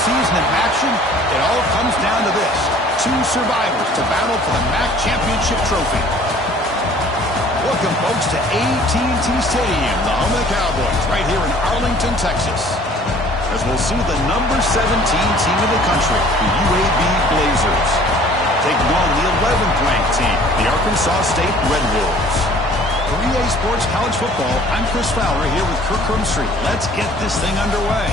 season in action, it all comes down to this. Two survivors to battle for the MAC championship trophy. Welcome, folks, to AT&T Stadium, the home of the Cowboys, right here in Arlington, Texas. As we'll see the number 17 team in the country, the UAB Blazers, taking on the 11th ranked team, the Arkansas State Red Wolves. For EA Sports College Football, I'm Chris Fowler here with Kirk Crumbstreet. Let's get this thing underway.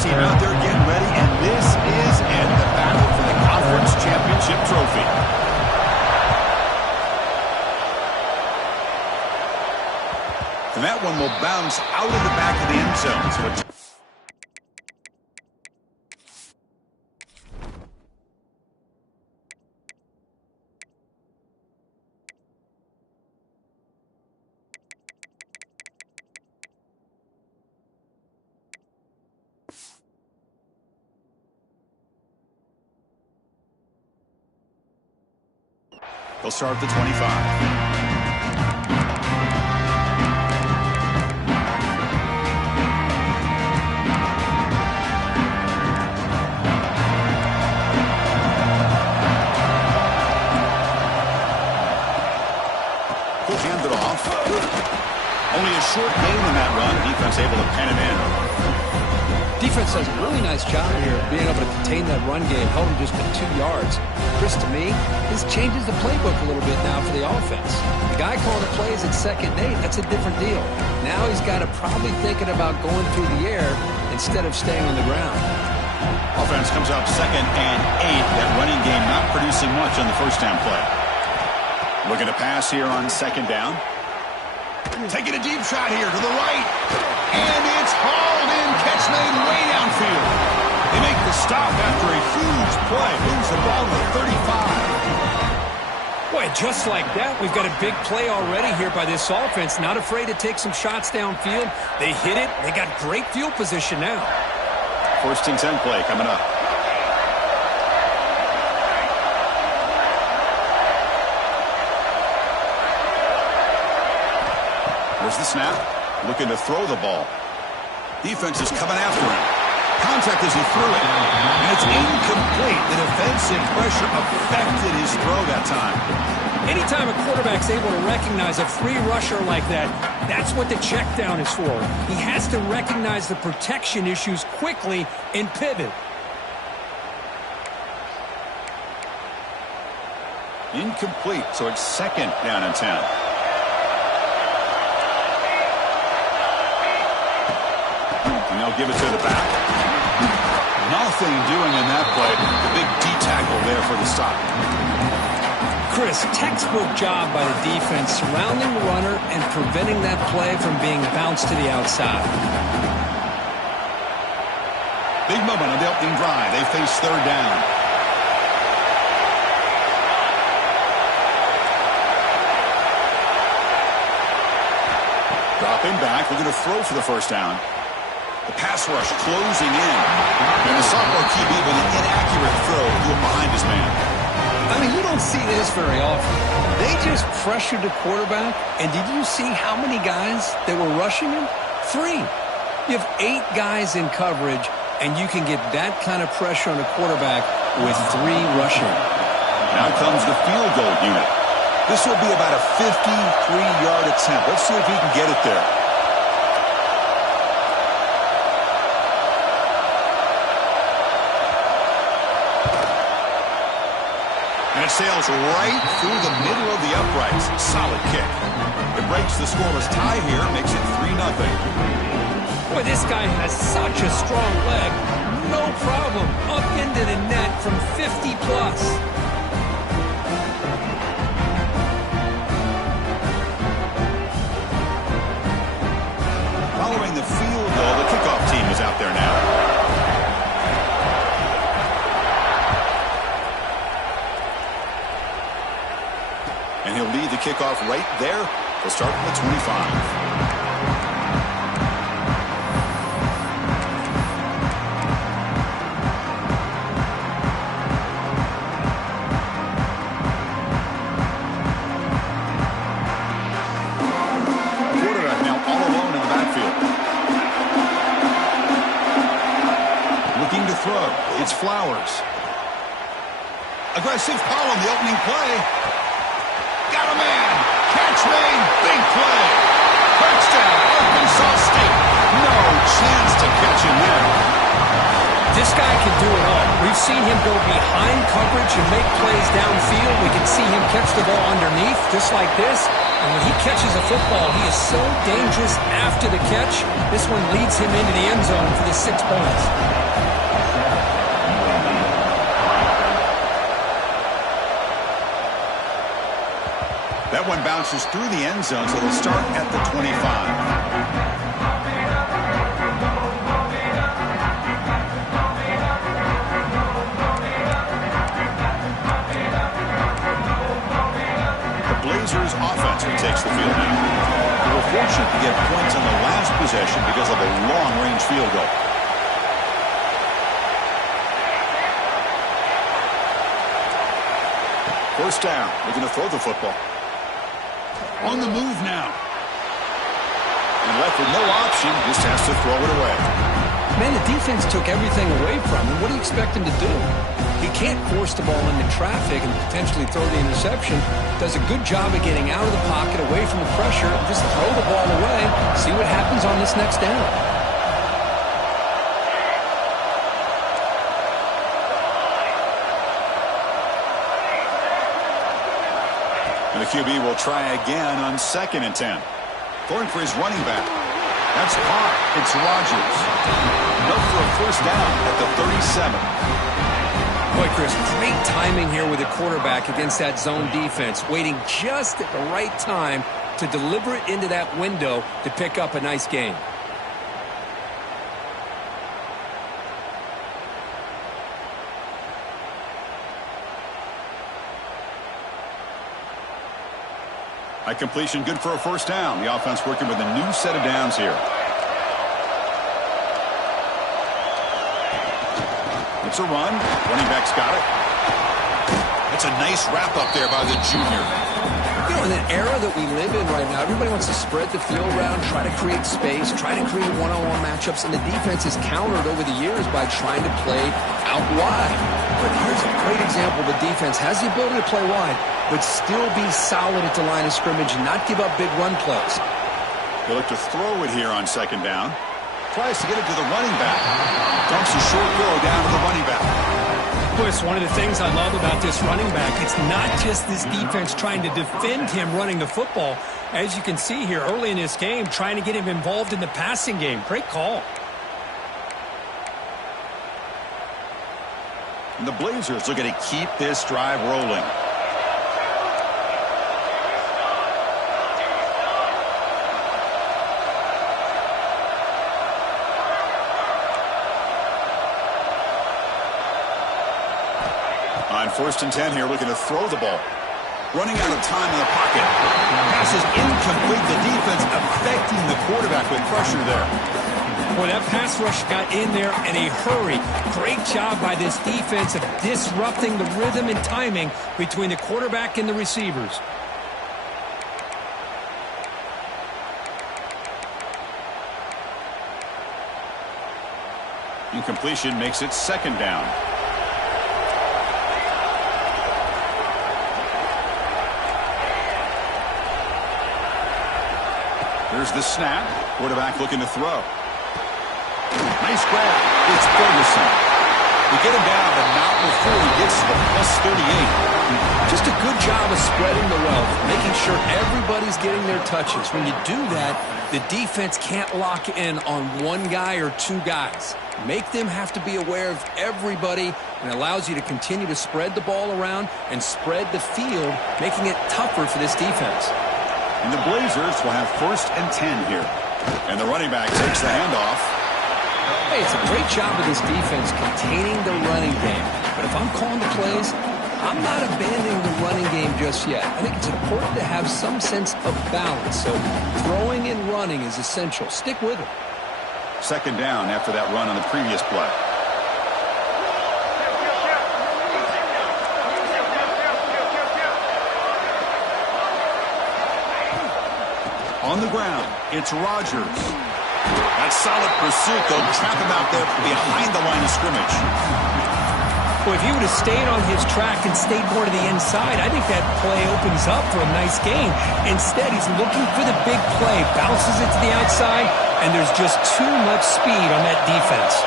Team out there getting ready, and this is it, the battle for the conference championship trophy. And that one will bounce out of the back of the end zone. So they'll start at the 25. He'll hand it off. Only a short gain in that run. Defense able to pen it in. Defense does a really nice job here of being able to contain that run game, held him just at 2 yards. Chris, to me, this changes the playbook a little bit now for the offense. The guy calling the plays at 2nd and 8, that's a different deal. Now he's got to probably thinking about going through the air instead of staying on the ground. Offense comes up 2nd and 8. That running game not producing much on the first down play. Looking to pass here on 2nd down. Taking a deep shot here to the right. And it's hauled in. Catch made way downfield. They make the stop after a huge play. Moves the ball to the 35. Boy, just like that, we've got a big play already here by this offense. Not afraid to take some shots downfield. They hit it. They got great field position now. 1st and 10 play coming up. There's the snap. Looking to throw the ball. Defense is coming after him. Contact as he threw it. And it's incomplete. The defensive pressure affected his throw that time. Anytime a quarterback's able to recognize a free rusher like that, that's what the check down is for. He has to recognize the protection issues quickly and pivot. Incomplete, so it's 2nd down and 10. And they'll give it to the back. Nothing doing in that play. The big D tackle there for the stop. Chris, textbook job by the defense surrounding the runner and preventing that play from being bounced to the outside. Big moment on the opening drive. They face 3rd down. Dropping back. We're going to throw for the 1st down. The pass rush closing in. And the sophomore QB with an inaccurate throw behind his man. I mean, you don't see this very often. They just pressured the quarterback, and did you see how many guys that were rushing him? 3. You have 8 guys in coverage, and you can get that kind of pressure on a quarterback with 3 rushing. Now comes the field goal unit. This will be about a 53-yard attempt. Let's see if he can get it there. And it sails right through the middle of the uprights. Solid kick. It breaks the scoreless tie here, makes it 3-0. Boy, this guy has such a strong leg. No problem. Up into the net from 50+. lead the kickoff right there. They'll start from the 25. It's Flowers. Aggressive call on the opening play. Got a man. Catch made. Big play. Touchdown, Arkansas State. No chance to catch him there. This guy can do it all. We've seen him go behind coverage and make plays downfield. We can see him catch the ball underneath, just like this. And when he catches a football, he is so dangerous after the catch. This one leads him into the end zone for the 6 points. That one bounces through the end zone, so they'll start at the 25. The Blazers offense takes the field now. They were fortunate to get points on the last possession because of a long-range field goal. First down, looking to throw the football. On the move now. And left with no option, just has to throw it away. Man, the defense took everything away from him. What do you expect him to do? He can't force the ball into traffic and potentially throw the interception. Does a good job of getting out of the pocket, away from the pressure, and just throw the ball away. See what happens on this next down. And the QB will try again on 2nd and 10. Going for his running back. That's caught. It's Rodgers. Up for a first down at the 37. Boy, Chris, great timing here with the quarterback against that zone defense. Waiting just at the right time to deliver it into that window to pick up a nice gain. By completion, good for a first down. The offense working with a new set of downs here. It's a run. Running back's got it. That's a nice wrap up there by the junior. You know, in an era that we live in right now, everybody wants to spread the field around, try to create space, try to create one-on-one matchups, and the defense is countered over the years by trying to play out wide. But here's a great example. The defense has the ability to play wide, but still be solid at the line of scrimmage and not give up big run plays. They look to throw it here on 2nd down. Tries to get it to the running back. Dumps a short throw down to the running back. Boy, it's one of the things I love about this running back. It's not just this defense trying to defend him running the football. As you can see here early in this game, trying to get him involved in the passing game. Great call. And the Blazers looking to keep this drive rolling. On 1st and 10 here, looking to throw the ball. Running out of time in the pocket. Pass is incomplete. The defense affecting the quarterback with pressure there. Boy, that pass rush got in there in a hurry. Great job by this defense of disrupting the rhythm and timing between the quarterback and the receivers. Incompletion makes it 2nd down. Here's the snap. Quarterback looking to throw. Nice grab. It's Ferguson. We get him down, but not before he gets to the +38. Just a good job of spreading the wealth, making sure everybody's getting their touches. When you do that, the defense can't lock in on one guy or two guys. Make them have to be aware of everybody, and allows you to continue to spread the ball around and spread the field, making it tougher for this defense. And the Blazers will have 1st and 10 here. And the running back takes the handoff. Hey, it's a great job of this defense containing the running game. But if I'm calling the plays, I'm not abandoning the running game just yet. I think it's important to have some sense of balance. So throwing and running is essential. Stick with it. Second down after that run on the previous play. On the ground, it's Rodgers. That solid pursuit, though, trap him out there behind the line of scrimmage. Well, if he would have stayed on his track and stayed more to the inside, I think that play opens up for a nice gain. Instead, he's looking for the big play, bounces it to the outside, and there's just too much speed on that defense.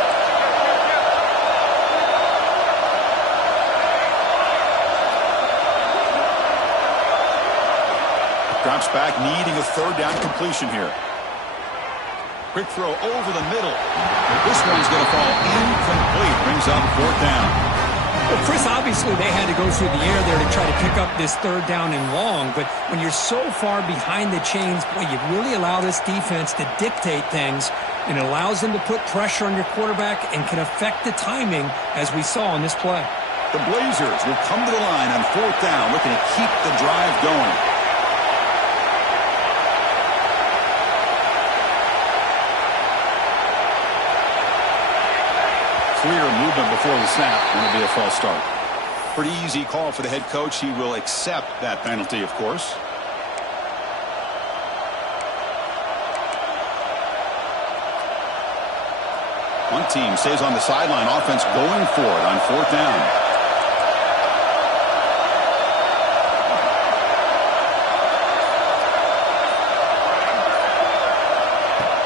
Drops back, needing a third down completion here. Quick throw over the middle. This one's going to fall incomplete. Brings up fourth down. Well, Chris, obviously they had to go through the air there to try to pick up this third down and long, but when you're so far behind the chains, boy, you really allow this defense to dictate things, and it allows them to put pressure on your quarterback and can affect the timing, as we saw in this play. The Blazers will come to the line on fourth down, looking to keep the drive going. Clear movement before the snap, and it'll be a false start. Pretty easy call for the head coach. He will accept that penalty, of course. One team stays on the sideline. Offense going for it on fourth down.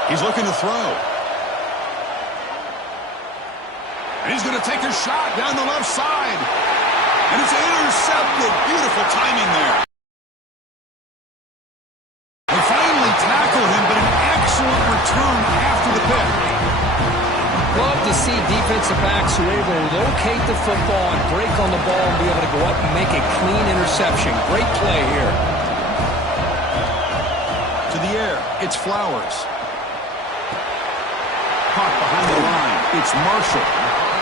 He's looking to throw. And he's going to take a shot down the left side. And it's intercepted. Beautiful timing there. They finally tackled him, but an excellent return after the pick. Love to see defensive backs who are able to locate the football and break on the ball and be able to go up and make a clean interception. Great play here. To the air, it's Flowers. Caught behind the line, it's Marshall.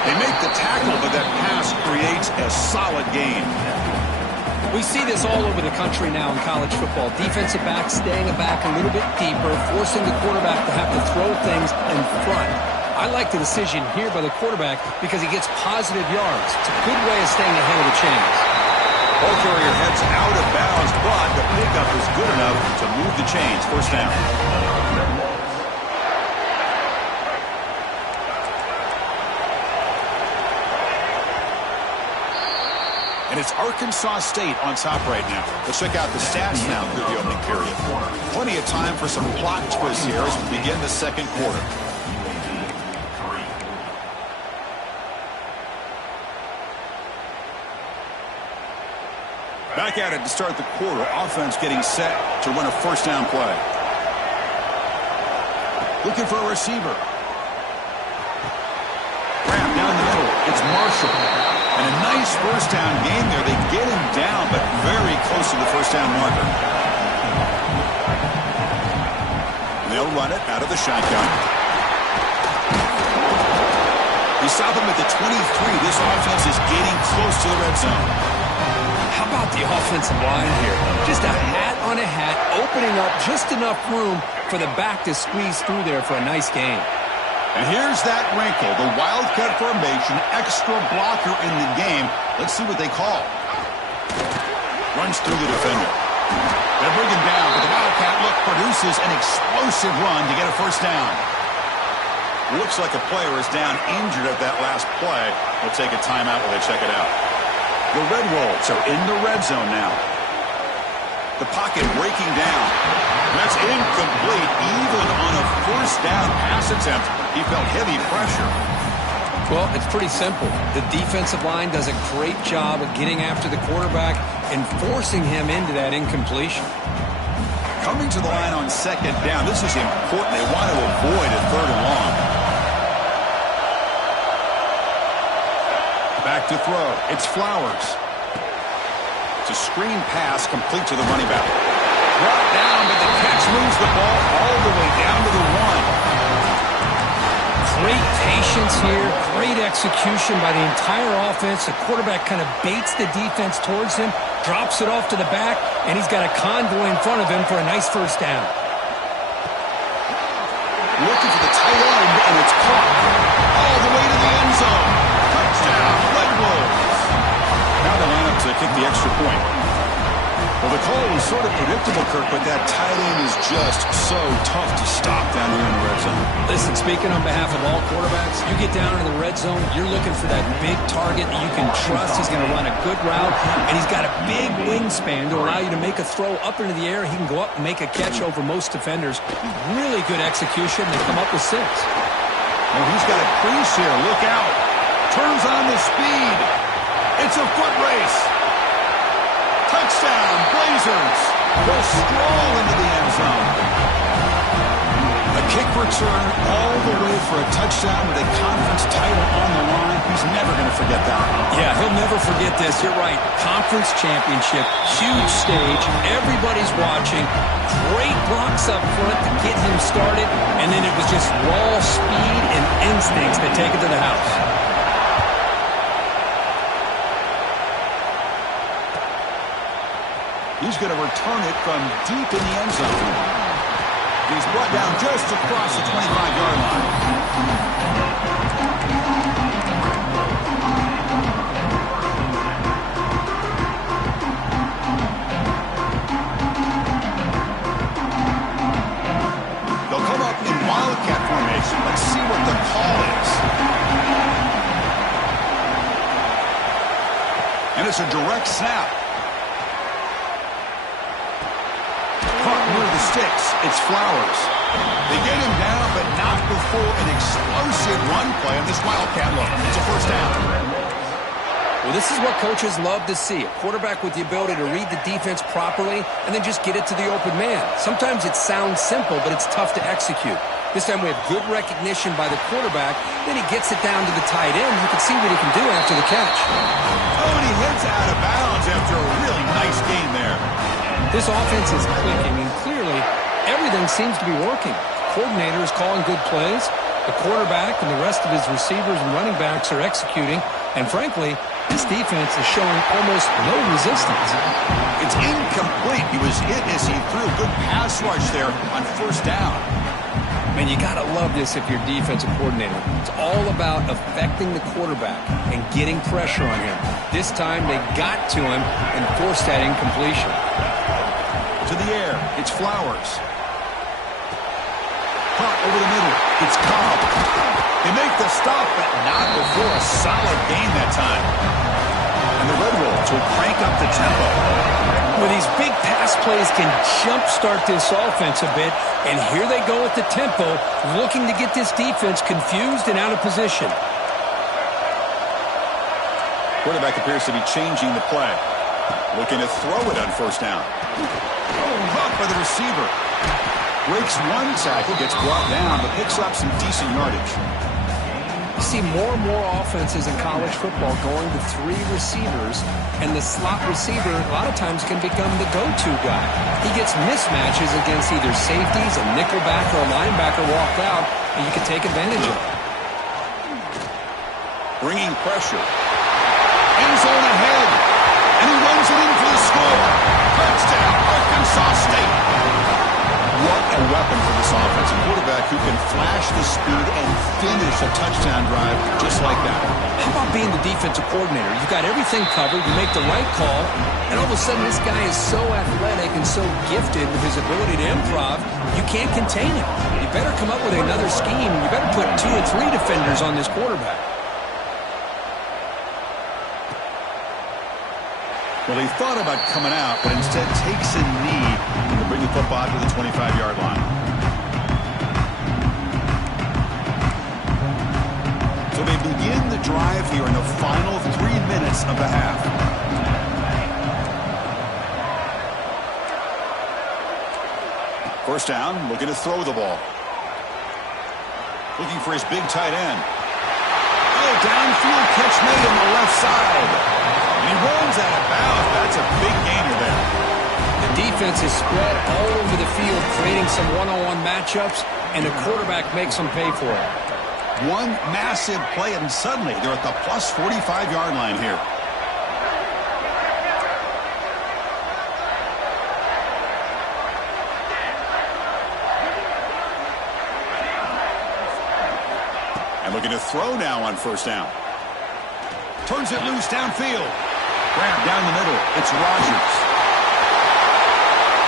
They make the tackle, but that pass creates a solid gain. We see this all over the country now in college football. Defensive backs staying back a little bit deeper, forcing the quarterback to have to throw things in front. I like the decision here by the quarterback because he gets positive yards. It's a good way of staying ahead of the chains. Ball carrier heads out of bounds, but the pickup is good enough to move the chains. First down. And it's Arkansas State on top right now. Let's check out the stats now through the opening period. Plenty of time for some plot twists here as we begin the second quarter. Back at it to start the quarter. Offense getting set to run a first down play. Looking for a receiver. Wrap down the middle. It's Marshall. And a nice first down game there. They get him down, but very close to the first down marker. And they'll run it out of the shotgun. They stop him at the 23. This offense is getting close to the red zone. How about the offensive line here? Just a hat on a hat, opening up just enough room for the back to squeeze through there for a nice gain. And here's that wrinkle, the wildcat formation, extra blocker in the game. Let's see what they call. Runs through the defender. They'll bring him down, but the wildcat look produces an explosive run to get a first down. Looks like a player is down injured at that last play. They'll take a timeout while they check it out. The Red Wolves are in the red zone now. The pocket breaking down. That's incomplete. Even on a first down pass attempt, he felt heavy pressure. Well, it's pretty simple. The defensive line does a great job of getting after the quarterback and forcing him into that incompletion. Coming to the line on second down, this is important. They want to avoid a third and long. Back to throw. It's Flowers. It's a screen pass complete to the running back. Brought down, but the catch moves the ball all the way down to the 1. Great patience here, great execution by the entire offense. The quarterback kind of baits the defense towards him, drops it off to the back, and he's got a convoy in front of him for a nice first down. Looking for the tight end, and it's caught. All the way to the end zone. Touchdown, Red Wolves. Now they line up to kick the extra point. Well, the call was sort of predictable, Kirk, but that tight end is just so tough to stop down here in the red zone. Listen, speaking on behalf of all quarterbacks, you get down in the red zone, you're looking for that big target that you can trust. He's going to run a good route, and he's got a big wingspan to allow you to make a throw up into the air. He can go up and make a catch over most defenders. Really good execution. They come up with 6. Well, he's got a crease here. Look out. Turns on the speed. It's a foot race. Touchdown, Blazers. Will stroll into the end zone. A kick return all the way for a touchdown with a conference title on the line. He's never going to forget that. Yeah, he'll never forget this. You're right. Conference championship, huge stage. Everybody's watching. Great blocks up front to get him started. And then it was just raw speed and instincts that take it to the house. He's going to return it from deep in the end zone. He's brought down just across the 25-yard line. They'll come up in Wildcat formation. Let's see what the call is. And it's a direct snap. Near the sticks, it's Flowers. They get him down, but not before an explosive run play on this Wildcat look. It's a first down. Well, this is what coaches love to see. A quarterback with the ability to read the defense properly and then just get it to the open man. Sometimes it sounds simple, but it's tough to execute. This time we have good recognition by the quarterback. Then he gets it down to the tight end. You can see what he can do after the catch. Oh, and he heads out of bounds after a really nice game there. This offense is clicking, and clearly everything seems to be working. The coordinator is calling good plays. The quarterback and the rest of his receivers and running backs are executing. And frankly, this defense is showing almost no resistance. It's incomplete. He was hit as he threw a good pass rush there on first down. Man, you got to love this if you're a defensive coordinator. It's all about affecting the quarterback and getting pressure on him. This time they got to him and forced that incompletion. To the air, it's Flowers. Caught over the middle, it's Cobb. They make the stop, but not before a solid game that time. And the Red Wolves will crank up the tempo. Well, these big pass plays can jumpstart this offense a bit, and here they go at the tempo, looking to get this defense confused and out of position. Quarterback appears to be changing the play. Looking to throw it on first down. Oh, up by the receiver. Breaks one tackle, gets brought down, but picks up some decent yardage. You see more and more offenses in college football going to 3 receivers, and the slot receiver a lot of times can become the go-to guy. He gets mismatches against either safeties, a nickelback, or a linebacker walk out, and you can take advantage of it. Bringing pressure. End zone ahead. And he runs it in for the score. Touchdown, Arkansas State. What a weapon for this offense. A quarterback who can flash the speed and finish a touchdown drive just like that. How about being the defensive coordinator? You've got everything covered. You make the right call. And all of a sudden, this guy is so athletic and so gifted with his ability to improv, you can't contain him. You better come up with another scheme. You better put 2 or 3 defenders on this quarterback. Well, he thought about coming out, but instead takes a knee to bring the football to the 25-yard line. So they begin the drive here in the final 3 minutes of the half. First down, looking to throw the ball. Looking for his big tight end. Oh, downfield catch made on the left side. He runs out of bounds. That's a big gainer there. The defense is spread all over the field, creating some one-on-one matchups, and the quarterback makes them pay for it. One massive play, and suddenly they're at the plus 45-yard line here. And looking to throw now on first down. Turns it loose downfield. Grab down the middle. It's Rodgers.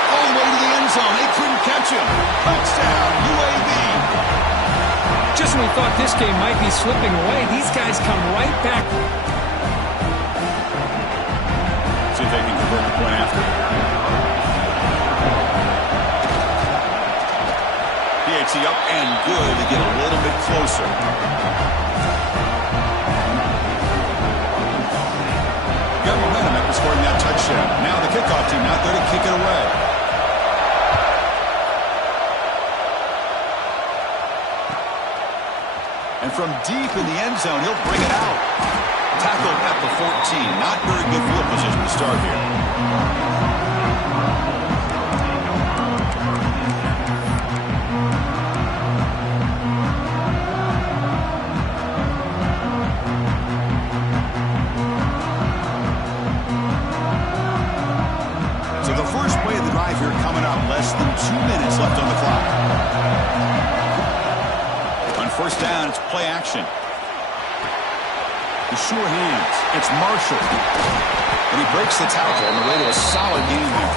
All the way to the end zone. They couldn't catch him. Touchdown, UAB. Just when we thought this game might be slipping away, these guys come right back. See if they can convert the point after. PAT up and good to get a little bit closer. Got momentum after scoring that touchdown. Now the kickoff team out there to kick it away. And from deep in the end zone, he'll bring it out. Tackled at the 14. Not very good field position to start here. So the first play of the drive here coming up. Less than 2 minutes left on the clock. First down, it's play action. The sure hands. It's Marshall. And he breaks the tackle on the way to a solid game there.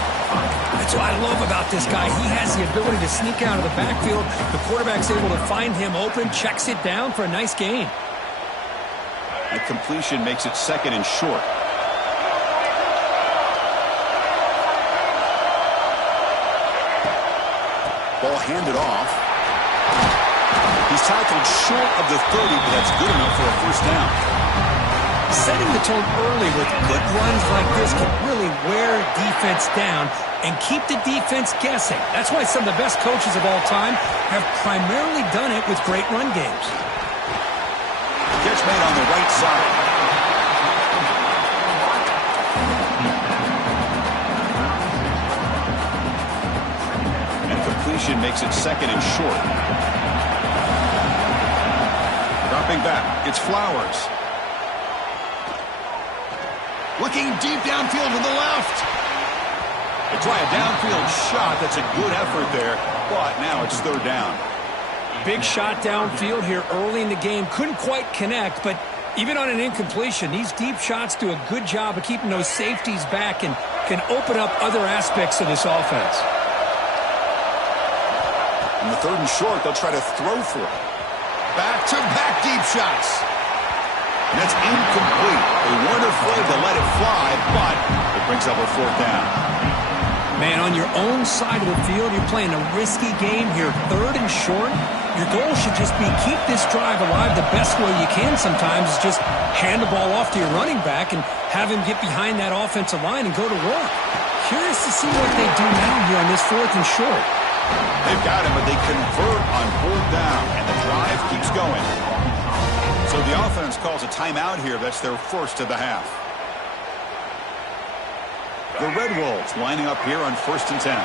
That's what I love about this guy. He has the ability to sneak out of the backfield. The quarterback's able to find him open, checks it down for a nice gain. That completion makes it second and short. Ball handed off. He's tackled short of the 30, but that's good enough for a first down. Setting the tone early with good runs like this can really wear defense down and keep the defense guessing. That's why some of the best coaches of all time have primarily done it with great run games. Catch made on the right side. And completion makes it second and short. Dropping back, it's Flowers. Looking deep downfield to the left. They try a downfield shot. That's a good effort there, but now it's third down. Big shot downfield here early in the game. Couldn't quite connect, but even on an incompletion, these deep shots do a good job of keeping those safeties back and can open up other aspects of this offense. In the third and short, they'll try to throw for it. Back-to-back deep shots. And that's incomplete. They weren't afraid to let it fly, but it brings up a fourth down. Man, on your own side of the field, you're playing a risky game here. Third and short, your goal should just be keep this drive alive the best way you can sometimes is just hand the ball off to your running back and have him get behind that offensive line and go to work. Curious to see what they do now here on this fourth and short. They've got him, but they convert on fourth down, and the drive keeps going. So the offense calls a timeout here. That's their first of the half. The Red Wolves lining up here on 1st and 10.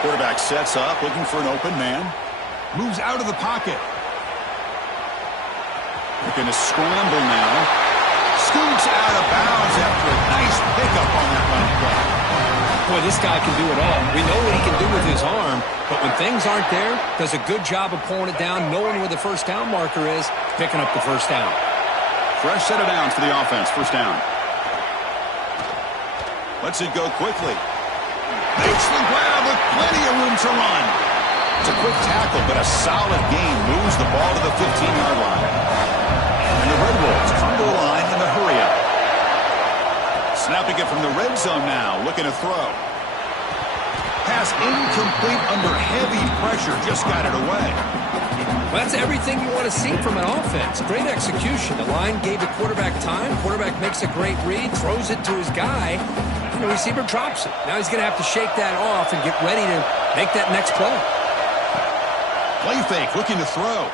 Quarterback sets up, looking for an open man. Moves out of the pocket. Looking to scramble now. Scoots out of bounds after a nice pickup on that run play. Boy, this guy can do it all. We know what he can do with his arm, but when things aren't there, does a good job of pulling it down, knowing where the first down marker is, picking up the first down. Fresh set of downs for the offense. First down. Lets it go quickly. Makes the grab with plenty of room to run. It's a quick tackle, but a solid gain moves the ball to the 15-yard line. And the Red Wolves come to the line in the hurry-up. Snapping it from the red zone now, looking to throw. Pass incomplete under heavy pressure, just got it away. Well, that's everything you want to see from an offense. Great execution. The line gave the quarterback time. Quarterback makes a great read, throws it to his guy, and the receiver drops it. Now he's going to have to shake that off and get ready to make that next play. Play fake, looking to throw.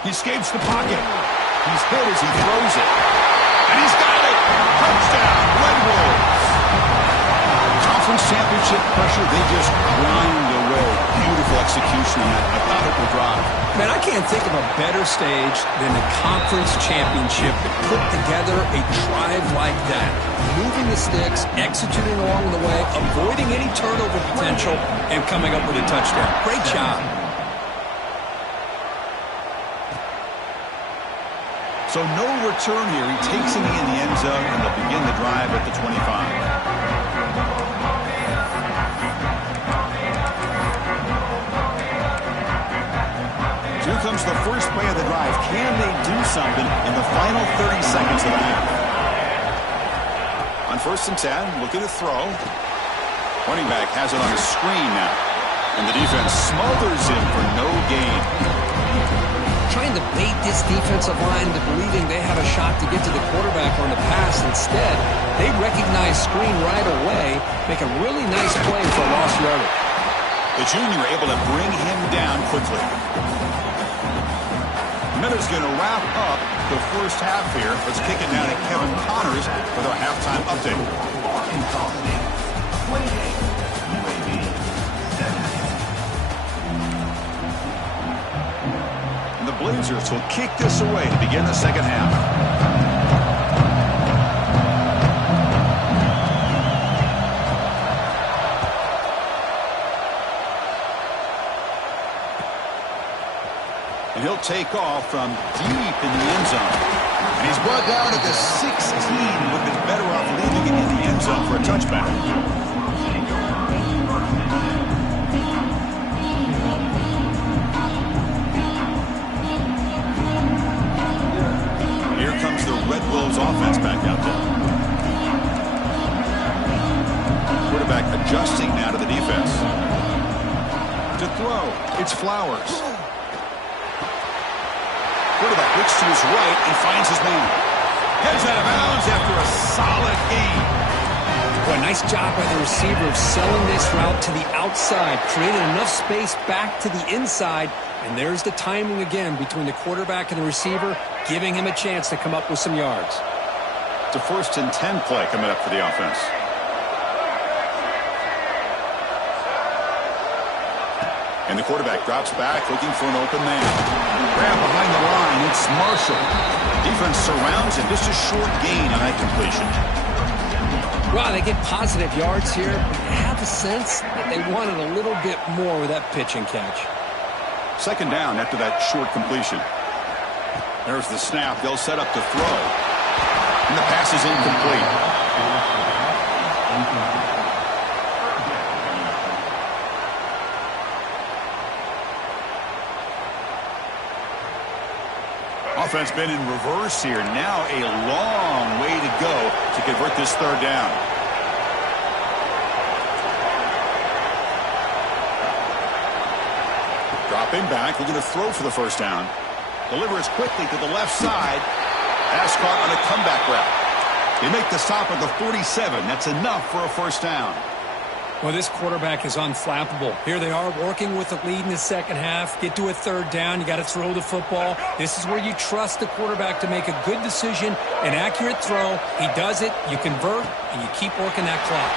He escapes the pocket. He's hit as he throws it. And he's got it! Touchdown, Red Wolves! Conference championship pressure, they just grind away. Beautiful Beautiful execution on that methodical drive. Man, I can't think of a better stage than the conference championship to put together a drive like that. Moving the sticks, executing along the way, avoiding any turnover potential, and coming up with a touchdown. Great job. So no return here. He takes it in the end zone, and they'll begin the drive at the 25. Here comes the first play of the drive. Can they do something in the final 30 seconds of the half? On 1st and 10, looking to throw. Running back has it on the screen now. And the defense smothers him for no gain. Trying to bait this defensive line into believing they have a shot to get to the quarterback on the pass. Instead, they recognize screen right away, make a really nice play for a lost yardage. The junior able to bring him down quickly. Miller's going to wrap up the first half here. Let's kick it down to Kevin Connors with our halftime update. And the Blazers will kick this away to begin the second half. He'll take off from deep in the end zone. And he's brought down at the 16. Would have been better off leaving it in the end zone for a touchback. Here comes the Red Wolves offense back out there. Quarterback adjusting now to the defense. To throw, it's Flowers. Quarterback looks to his right and finds his man. Heads out of bounds after a solid gain. Boy, nice job by the receiver of selling this route to the outside, created enough space back to the inside, and there's the timing again between the quarterback and the receiver, giving him a chance to come up with some yards. It's a 1st and 10 play coming up for the offense. And the quarterback drops back, looking for an open man. Grab behind the line, it's Marshall. Defense surrounds him, just a short gain on that completion. Wow, they get positive yards here, but I have a sense that they wanted a little bit more with that pitch and catch. 2nd down after that short completion. There's the snap, they'll set up to throw. And the pass is incomplete. Offense been in reverse here. Now a long way to go to convert this 3rd down. Dropping back, looking to throw for the 1st down. Delivers quickly to the left side. Pass caught on a comeback route. They make the stop at the 47. That's enough for a 1st down. Well, this quarterback is unflappable. Here they are working with the lead in the second half. Get to a 3rd down. You got to throw the football. This is where you trust the quarterback to make a good decision, an accurate throw. He does it. You convert, and you keep working that clock.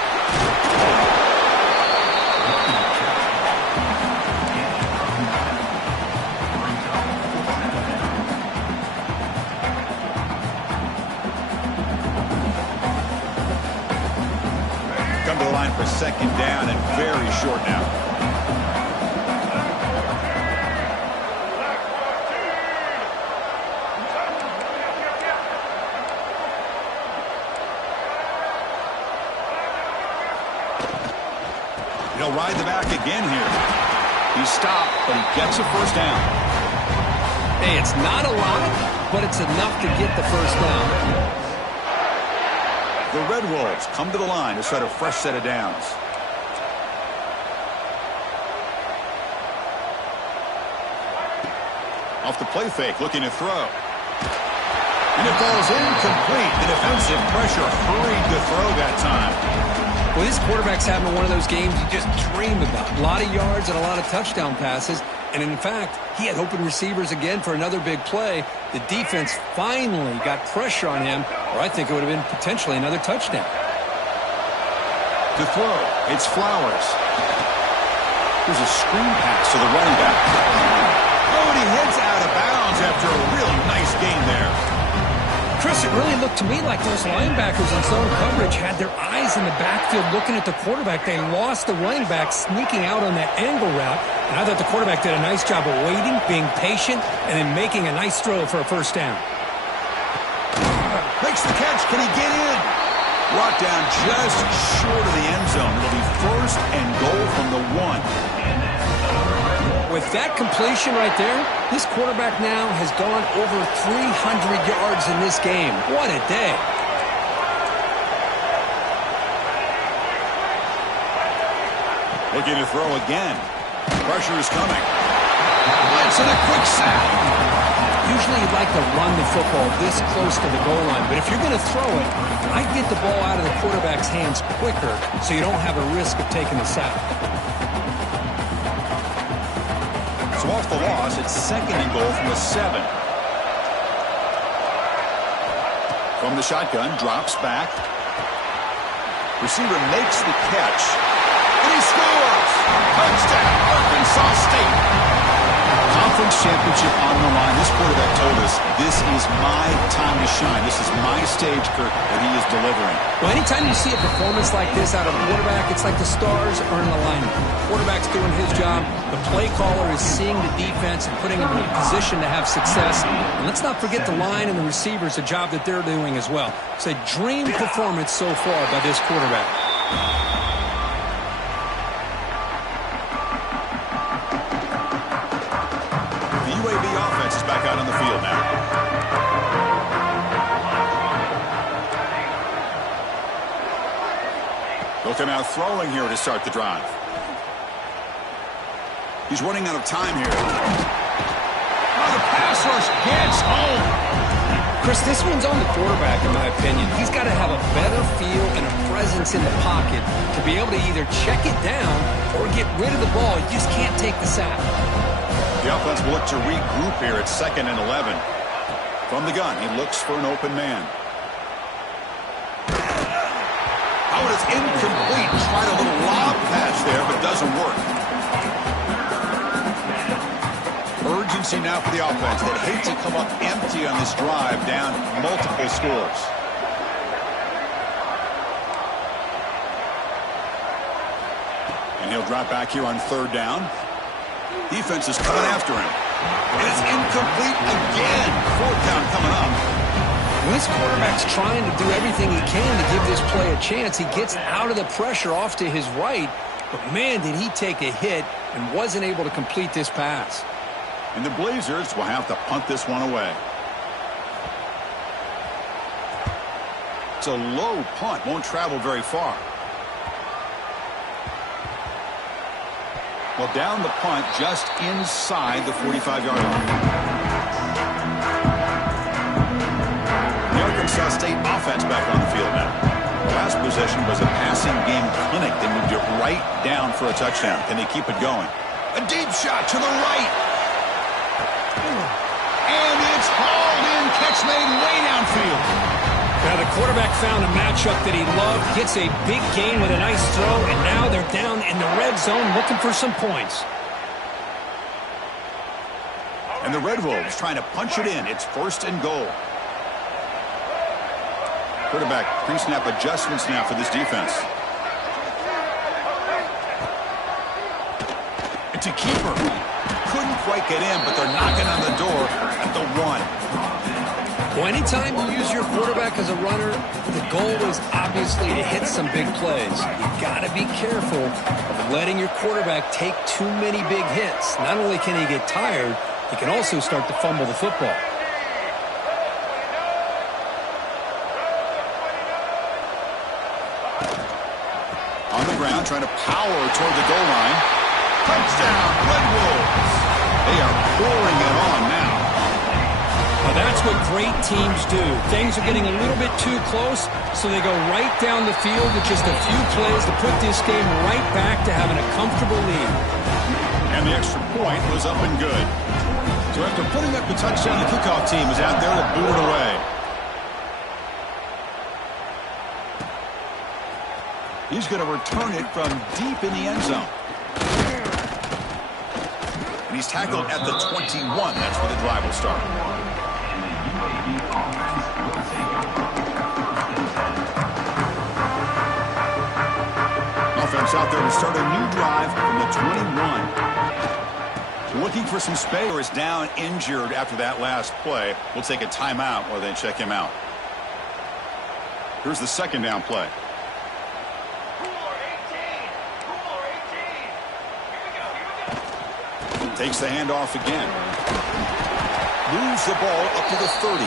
Come to the line for 2nd down and very short now. He'll ride the back again here. He's stopped, but he gets a 1st down. Hey, it's not a lot, but it's enough to get the 1st down. The Red Wolves come to the line to start a fresh set of downs. Off the play fake, looking to throw. And it falls incomplete. The defensive pressure hurried to throw that time. Well, this quarterback's having one of those games you just dream about. A lot of yards and a lot of touchdown passes. And in fact, he had open receivers again for another big play. The defense finally got pressure on him, or I think it would have been potentially another touchdown. To throw, it's Flowers. Here's a screen pass to the running back. Oh, and he heads out of bounds after a really nice gain there. Chris, it really looked to me like those linebackers in zone coverage had their eyes in the backfield looking at the quarterback. They lost the running back sneaking out on that angle route. And I thought the quarterback did a nice job of waiting, being patient, and then making a nice throw for a first down. Makes the catch. Can he get in? Brought down just short of the end zone. It'll be first and goal from the 1. With that completion right there, this quarterback now has gone over 300 yards in this game. What a day. Looking to throw again. Pressure is coming. Blitz and a quick sack. Usually you'd like to run the football this close to the goal line, but if you're going to throw it, I'd get the ball out of the quarterback's hands quicker so you don't have a risk of taking the sack. So off the loss, it's second and goal from the 7. From the shotgun, drops back. Receiver makes the catch, and he scores! Touchdown, Arkansas State! Conference championship on the line. This quarterback told us, this is my time to shine. This is my stage, Kirk, that he is delivering. Well, anytime you see a performance like this out of a quarterback, it's like the stars are in alignment. The quarterback's doing his job. The play caller is seeing the defense and putting him in a position to have success. And let's not forget the line and the receivers, a job that they're doing as well. It's a dream performance so far by this quarterback. Back out on the field now. Looking out throwing here to start the drive. He's running out of time here. Oh, the pass rush gets home. Chris, this one's on the quarterback, in my opinion. He's got to have a better feel and a presence in the pocket to be able to either check it down or get rid of the ball. You just can't take the sack. The offense will look to regroup here at 2nd and 11. From the gun, he looks for an open man. Oh, it is incomplete. Tried a little lob pass there, but doesn't work. Urgency now for the offense. They'd hate to come up empty on this drive, down multiple scores. And he'll drop back here on 3rd down. Defense is coming after him. And it's incomplete again. 4th down coming up. When this quarterback's trying to do everything he can to give this play a chance, he gets out of the pressure off to his right. But, man, did he take a hit and wasn't able to complete this pass. And the Blazers will have to punt this one away. It's a low punt. Won't travel very far. Well, down the punt just inside the 45-yard line. The Arkansas State offense back on the field now. The last possession was a passing game clinic. They moved it right down for a touchdown. Can they keep it going? A deep shot to the right. And it's hauled in. Catch made way downfield. Now the quarterback found a matchup that he loved, gets a big gain with a nice throw, and now they're down in the red zone looking for some points. And the Red Wolves trying to punch it in. It's 1st and goal. Quarterback pre-snap adjustments now for this defense. It's a keeper. Couldn't quite get in, but they're knocking on the door at the 1. Well, anytime you use your quarterback as a runner, the goal is obviously to hit some big plays. You've got to be careful of letting your quarterback take too many big hits. Not only can he get tired, he can also start to fumble the football. On the ground, trying to power toward the goal line. Touchdown, Red Wolves. They are pouring it on now. Well, that's what great teams do. Things are getting a little bit too close, so they go right down the field with just a few plays to put this game right back to having a comfortable lead. And the extra point was up and good. So after putting up the touchdown, the kickoff team is out there to boot it away. He's going to return it from deep in the end zone. he's tackled at the 21. That's where the drive will start. Offense out there to start a new drive from the 21. Looking for some space. Is down injured after that last play. We'll take a timeout while they check him out. Here's the second down play. Takes the handoff again. Moves the ball up to the 30.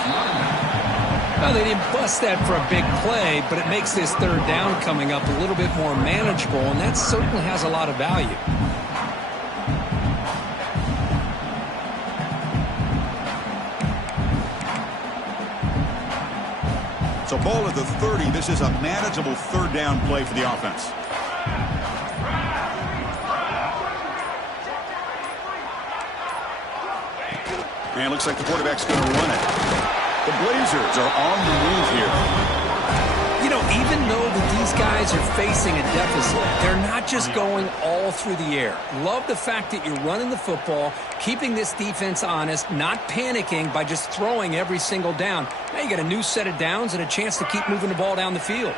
Well, they didn't bust that for a big play, but it makes this third down coming up a little bit more manageable, and that certainly has a lot of value. So ball at the 30. This is a manageable third down play for the offense. And looks like the quarterback's going to run it. The Blazers are on the move here. You know, even though that these guys are facing a deficit, they're not just going all through the air. Love the fact that you're running the football, keeping this defense honest, not panicking by just throwing every single down. Now you got a new set of downs and a chance to keep moving the ball down the field.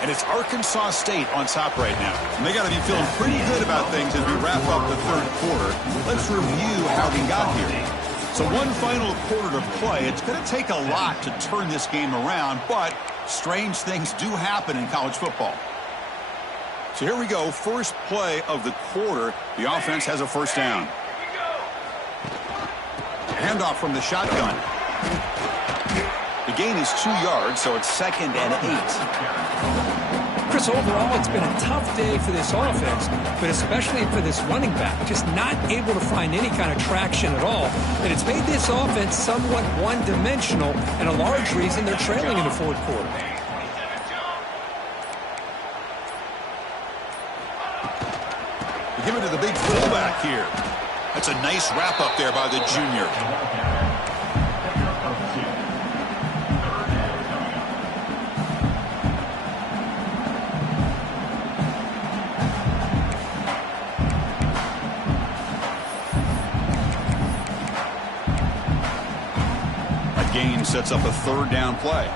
And it's Arkansas State on top right now. And they got to be feeling pretty good about things as we wrap up the third quarter. Let's review how we got here. So one final quarter to play. It's going to take a lot to turn this game around, but strange things do happen in college football. So here we go. First play of the quarter. The offense has a first down. Handoff from the shotgun. The gain is 2 yards, so it's 2nd and 8. Chris, overall, it's been a tough day for this offense, but especially for this running back. Just not able to find any kind of traction at all. And it's made this offense somewhat one-dimensional, and a large reason they're trailing in the fourth quarter. Give it to the big fullback here. That's a nice wrap up there by the junior. Gain sets up a third down play.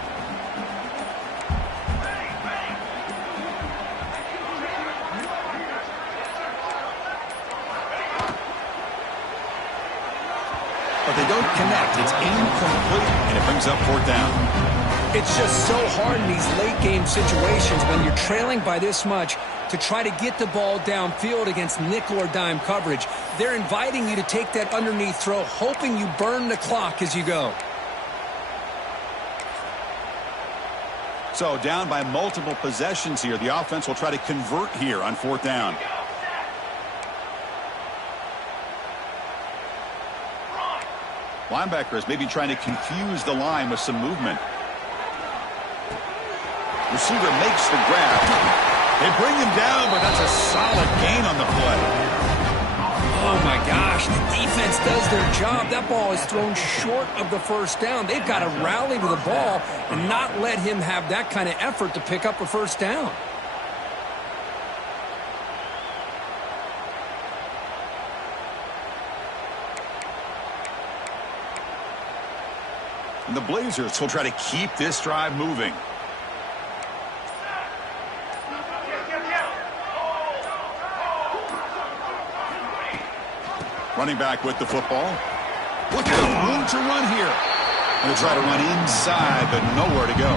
But they don't connect. It's incomplete, and it brings up fourth down. It's just so hard in these late game situations when you're trailing by this much to try to get the ball downfield against nickel or dime coverage. They're inviting you to take that underneath throw, hoping you burn the clock as you go. So down by multiple possessions here. The offense will try to convert here on fourth down. Linebackers maybe trying to confuse the line with some movement. Receiver makes the grab. They bring him down, but that's a solid gain on the play. Oh, my gosh, the defense does their job. That ball is thrown short of the first down. They've got to rally to the ball and not let him have that kind of effort to pick up a first down. And the Blazers will try to keep this drive moving. Running back with the football. Look at the room to run here. Going to try to run inside, but nowhere to go.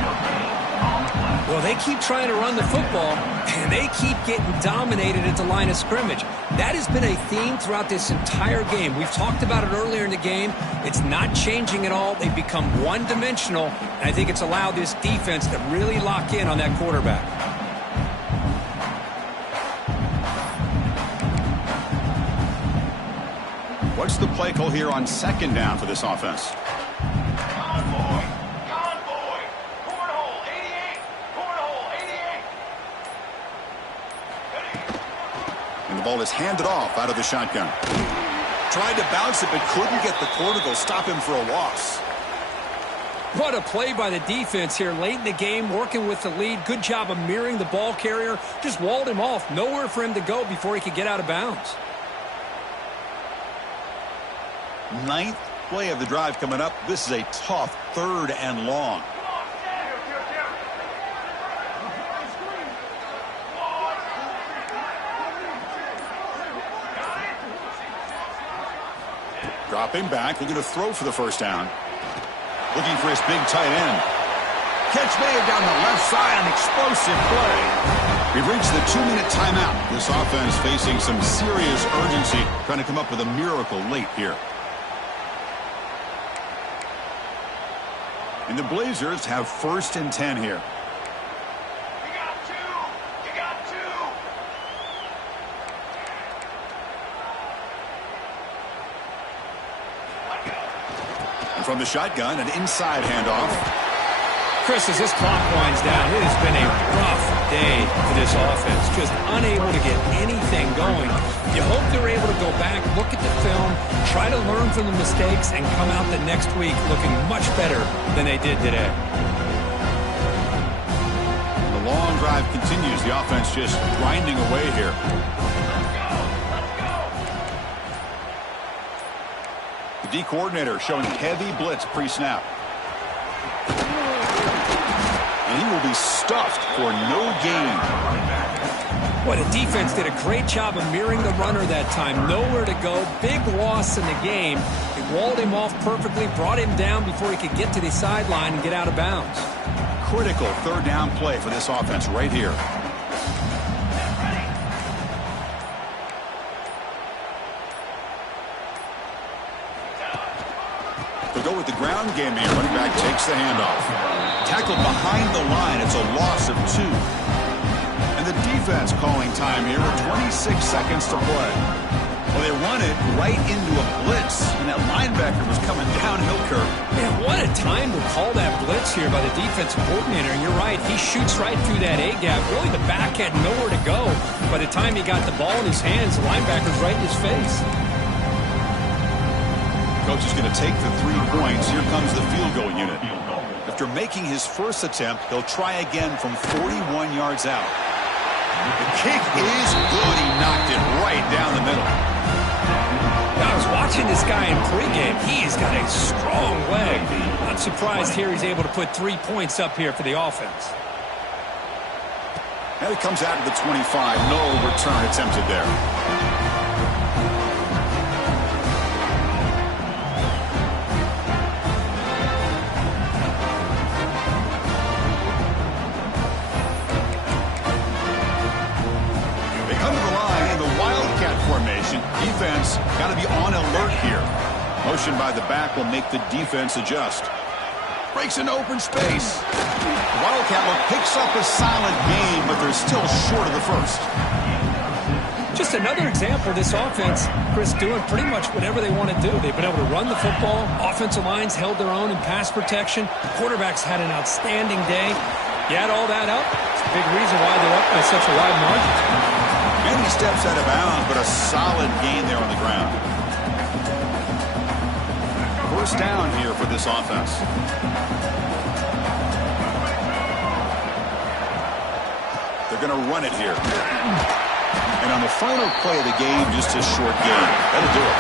Well, they keep trying to run the football, and they keep getting dominated at the line of scrimmage. That has been a theme throughout this entire game. We've talked about it earlier in the game. It's not changing at all. They've become one-dimensional, and I think it's allowed this defense to really lock in on that quarterback. What's the play call here on second down for this offense? And the ball is handed off out of the shotgun. Tried to bounce it, but couldn't get the corner to stop him for a loss. What a play by the defense here late in the game, working with the lead. Good job of mirroring the ball carrier. Just walled him off. Nowhere for him to go before he could get out of bounds. Ninth play of the drive coming up. This is a tough 3rd and long. Dropping back, looking to throw for the first down. Looking for his big tight end. Catch made down the left side, an explosive play. We've reached the 2-minute timeout. This offense facing some serious urgency, trying to come up with a miracle late here. And the Blazers have 1st and 10 here. From the shotgun, an inside handoff. Chris, as this clock winds down, it has been a rough day for this offense. Just unable to get anything going. You hope they're able to go back, look at the film, try to learn from the mistakes, and come out the next week looking much better than they did today. The long drive continues. The offense just grinding away here. The D coordinator showing heavy blitz pre-snap. And he will be stuffed for no gain. Well, the defense did a great job of mirroring the runner that time. Nowhere to go. Big loss in the game. They walled him off perfectly, brought him down before he could get to the sideline and get out of bounds. Critical 3rd down play for this offense right here. They'll go with the ground game here. Running back takes the handoff. Tackled behind the line. It's a loss of 2. And the defense calling time here with 26 seconds to play. Well, they run it right into a blitz, and that linebacker was coming downhill curve. Man, what a time to call that blitz here by the defensive coordinator. And you're right, he shoots right through that A-gap. Really, the back had nowhere to go. By the time he got the ball in his hands, the linebacker's right in his face. Coach is going to take the 3 points. Here comes the field goal unit. After making his first attempt, he'll try again from 41 yards out. The kick is good. He knocked it right down the middle. I was watching this guy in pregame. He's got a strong leg. Not surprised here he's able to put 3 points up here for the offense. Now he comes out to the 25. No return attempted there. Defense got to be on alert here. Motion by the back will make the defense adjust. Breaks into open space. Wildcat look picks up a solid game, but they're still short of the first. Just another example of this offense, Chris, doing pretty much whatever they want to do. They've been able to run the football. Offensive lines held their own in pass protection. Quarterbacks had an outstanding day. You add all that up, it's a big reason why they're up by such a wide margin. And he steps out of bounds, but a solid gain there on the ground. First down here for this offense. They're going to run it here. And on the final play of the game, just a short gain. That'll do it.